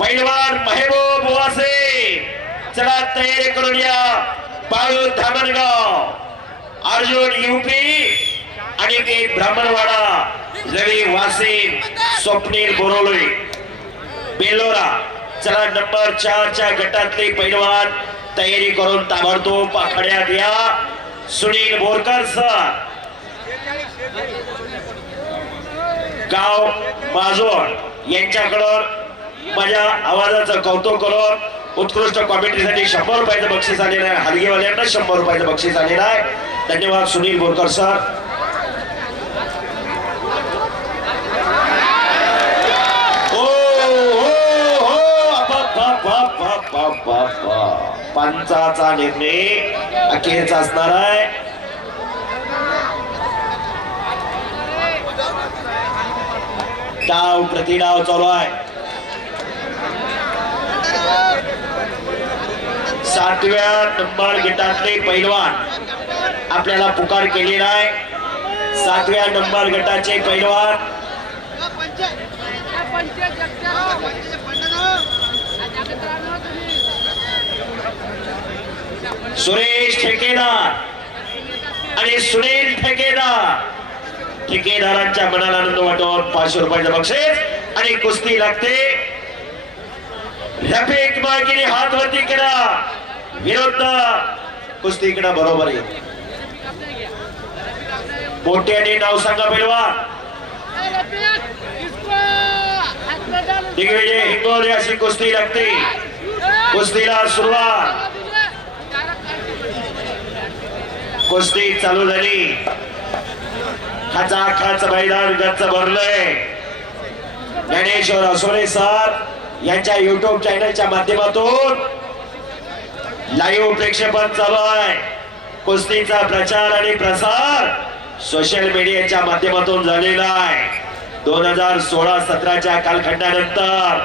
पैलवान महबूब वासे, चला तयारी करून या. बाळू धामणगाव, अर्जुन यूपी आणि एक ब्राह्मणवाडा, रवी वासे, स्वप्नील बोरोळे बेलोरा. चला नंबर 4 च्या गटातले पैलवान तयारी करून ताबडतोब आखाड्यात या. सुनील बोरकर सर, गाव माजोड यांच्याकडून माझ्या आवाजाचं कौतुक करून उत्कृष्ट कॉमेंट्रीसाठी 100 रुपयाचं बक्षीस आलेलं आहे. हलगेवाल्यांना 100 रुपयाचं बक्षीस आलेलं आहे. धन्यवाद सुनील बोरकर सर. पंचाचा निर्णय अखेरचा असणार आहे. डाव प्रतिडाव चालू आहे. 7व्या नंबर गटातले पैलवान आपल्याला पुकार केलेला आहे. 7व्या नंबर गटाचे पैलवान सुरेश ठेकेदार आणि सुनील ठेकेदार. ठेकेदारांच्या मनाला आनंद वाटून 500 रुपयाचं बक्षीस आणि कुस्ती लागते. रफिक मागिरी हात वरती करा. विरुद्ध कुस्ती करा. बरोबर आहे. मोठ्याने नाव सांगा पैलवान. दिग्विजय हिंगोली अशी कुस्ती लागते. कुस्तीला सुरुवात. कुस्ती चालू झाली. खाच मैदान गच्च भरलंय. ज्ञानेश्वर असोले सर यांच्या युट्यूब चॅनलच्या माध्यमातून लाईव्ह प्रक्षेपण चालू आहे. कुस्तीचा प्रचार आणि प्रसार सोशल मीडियाच्या माध्यमातून झालेला आहे. 2016-17च्या कालखंडानंतर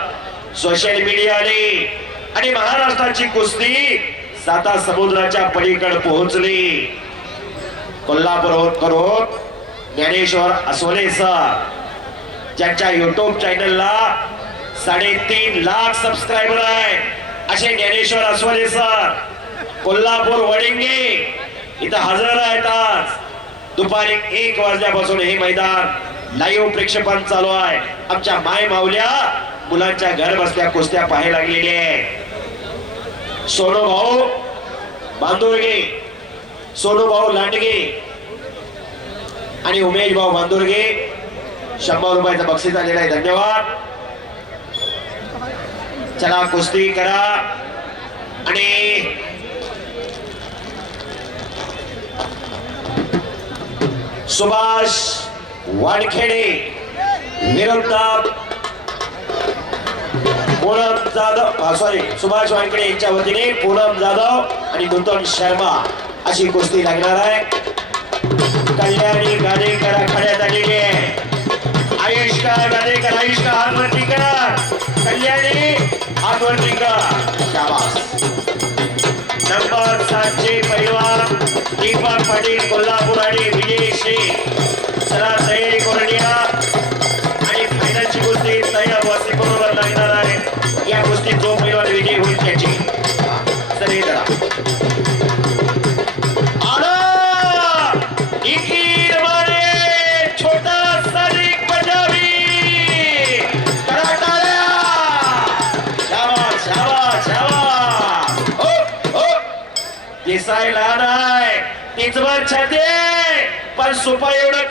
सोशल मीडियाने आणि महाराष्ट्राची कुस्ती 7 समुद्राच्या पलीकडे पोहोचली. कोल्हापूर करून ज्ञानेश्वर असोले सर ज्यांच्या युट्यूब चॅनलला 3.5 लाख सबस्क्रायबर आहे असे ज्ञानेश्वर असोले सर कोल्हापूर वडिंगे इथं हजर आहेत. आज दुपारी 1 वाजल्यापासून हे मैदान लाईव्ह प्रक्षेपण चालू आहे. आमच्या माय माऊल्या मुलांच्या घर बसल्या कुस्त्या पाहायला लागलेल्या आहेत. सोनू भाऊ बांदुर्गे, सोनू भाऊ लांडगे आणि उमेश भाऊ बांदुर्गे 100 रुपयाचं बक्षीस आलेलं आहे. धन्यवाद. चला कुस्ती करा. आणि सुभाष वानखेडे विरुद्ध पूनम जाधव, सॉरी सुभाष वानखेडे यांच्या वतीने पूनम जाधव आणि नूतन शर्मा अशी कुस्ती लागणार आहे. कल्याणी गादेकर आखाड्यात आलेली आहे. आयुष्का गादेकर, आयुष्का हात वरती करा. कल्याणी हात वरती करा. शाबास. नंबर 7 चे पैलवान दीपक पाटील कोल्हापूर आणि विजय शेख. चला तयारी करून या. आणि फायनलची कुस्ती तयार वासी बरोबर लागणार आहे. या कुस्तीत जो पैलवान विजय होईल त्याची सरी करा. दिसायला नाही तिचवर छाते पण सुपा एवढं